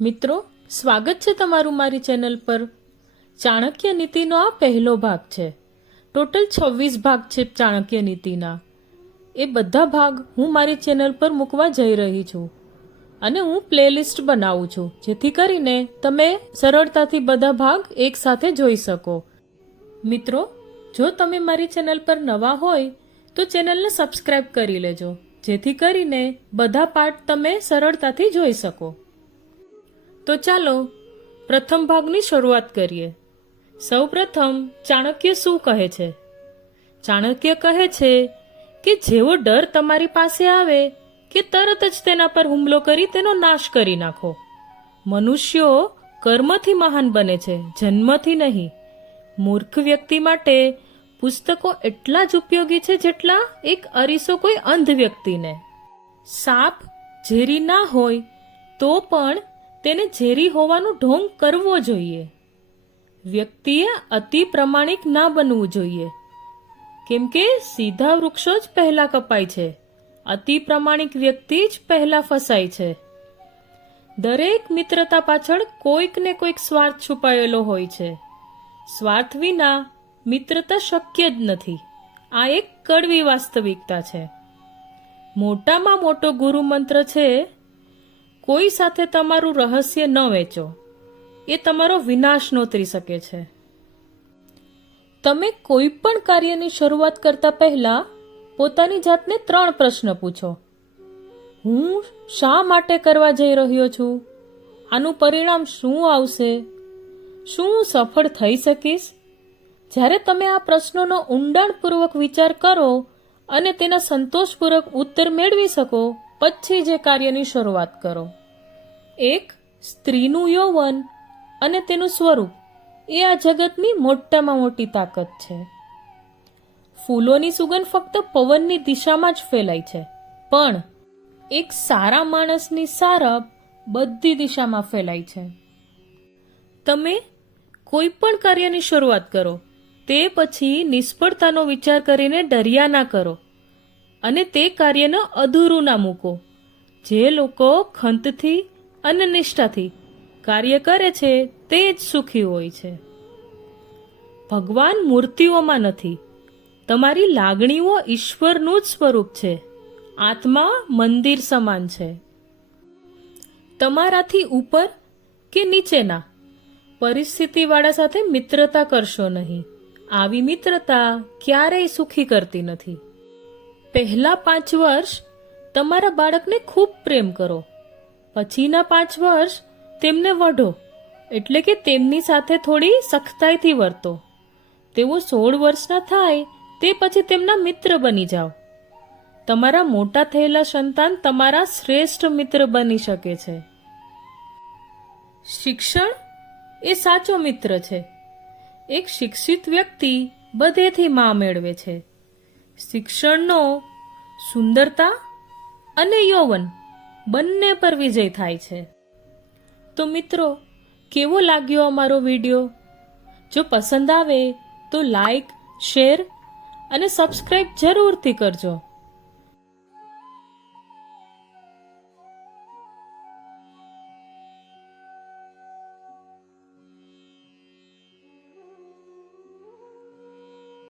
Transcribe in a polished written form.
મિત્રો, સ્વાગત છે તમારું મારી ચેનલ પર। ચાણક્ય નીતિનો આ પહેલો ભાગ છે। ટોટલ 26 ભાગ છે ચાણક્ય નીતિના। એ બધા ભાગ હું મારી ચેનલ પર મૂકવા જઈ રહી છું અને હું પ્લેલિસ્ટ બનાવું છું, જેથી કરીને તમે સરળતાથી બધા ભાગ એકસાથે જોઈ શકો। મિત્રો, જો તમે મારી ચેનલ પર નવા હોય તો ચેનલને સબસ્ક્રાઇબ કરી લેજો, જેથી કરીને બધા પાર્ટ તમે સરળતાથી જોઈ શકો। તો ચાલો પ્રથમ ભાગની શરૂઆત કરીએ। સૌપ્રથમ ચાણક્ય શું કહે છે? ચાણક્ય કહે છે કે જેવો ડર તમારી પાસે આવે કે તરત જ તેના પર હુમલો કરી તેનો નાશ કરી નાખો। મનુષ્યો કર્મથી મહાન બને છે, જન્મથી નહીં। મૂર્ખ વ્યક્તિ માટે પુસ્તકો એટલા જ ઉપયોગી છે જેટલા એક અરીસો કોઈ અંધ વ્યક્તિને। સાપ ઝેરી ના હોય તો પણ તેને ઝેરી હોવાનું ઢોંગ કરવો જોઈએ। વ્યક્તિએ અતિ પ્રમાણિક ના બનવું જોઈએ, કેમ કે સીધા વૃક્ષો જ પહેલા કપાય છે, અતિ પ્રમાણિક વ્યક્તિ જ પહેલા ફસાય છે। દરેક મિત્રતા પાછળ કોઈક ને કોઈક સ્વાર્થ છુપાયેલો હોય છે। સ્વાર્થ વિના મિત્રતા શક્ય જ નથી। આ એક કડવી વાસ્તવિકતા છે। મોટામાં મોટો ગુરુ મંત્ર છે, કોઈ સાથે તમારું રહસ્ય ન વેચો, એ તમારો વિનાશ નોતરી શકે છે। તમે કોઈ પણ કાર્યની શરૂઆત કરતા પહેલા પોતાની જાતને 3 પ્રશ્ન પૂછો। હું શા માટે કરવા જઈ રહ્યો છું? આનું પરિણામ શું આવશે? શું હું સફળ થઈ શકીશ? જ્યારે તમે આ પ્રશ્નોનો ઊંડાણપૂર્વક વિચાર કરો અને તેના સંતોષપૂર્વક ઉત્તર મેળવી શકો, પછી જે કાર્યની શરૂઆત કરો। એક સ્ત્રીનું યૌવન અને તેનું સ્વરૂપ એ આ જગતની મોટામાં મોટી તાકાત છે। ફૂલોની સુગંધ ફક્ત પવનની દિશામાં જ ફેલાય છે, પણ એક સારા માણસની સારપ બધી દિશામાં ફેલાય છે। તમે કોઈ પણ કાર્યની શરૂઆત કરો તે પછી નિષ્ફળતાનો વિચાર કરીને ડર્યા ના કરો અને તે કાર્યને અધૂરું ના મૂકો। જે લોકો ખંતથી અને નિષ્ઠાથી કાર્ય કરે છે તે જ સુખી હોય છે। ભગવાન મૂર્તિઓમાં નથી, તમારી લાગણીઓ ઈશ્વરનું જ સ્વરૂપ છે। આત્મા મંદિર સમાન છે। તમારાથી ઉપર કે નીચેના પરિસ્થિતિવાળા સાથે મિત્રતા કરશો નહીં। આવી મિત્રતા ક્યારેય સુખી કરતી નથી। પહેલા 5 વર્ષ તમારા બાળકને ખૂબ પ્રેમ કરો, પછીના 5 વર્ષ તેમને વઢો, એટલે કે તેમની સાથે થોડી સખ્તાઈથી વર્તો। તેઓ 16 વર્ષના થાય તે પછી તેમના મિત્ર બની જાઓ। તમારા મોટા થયેલા સંતાન તમારા શ્રેષ્ઠ મિત્ર બની શકે છે। શિક્ષણ એ સાચો મિત્ર છે। એક શિક્ષિત વ્યક્તિ બધેથી માં મેળવે છે। શિક્ષણનો સુંદરતા અને યૌવન બંને પર વિજય થાય છે। તો મિત્રો, કેવો લાગ્યો અમારો વિડીયો? જો પસંદ આવે તો લાઈક, શેર અને સબસ્ક્રાઇબ જરૂરથી કરજો।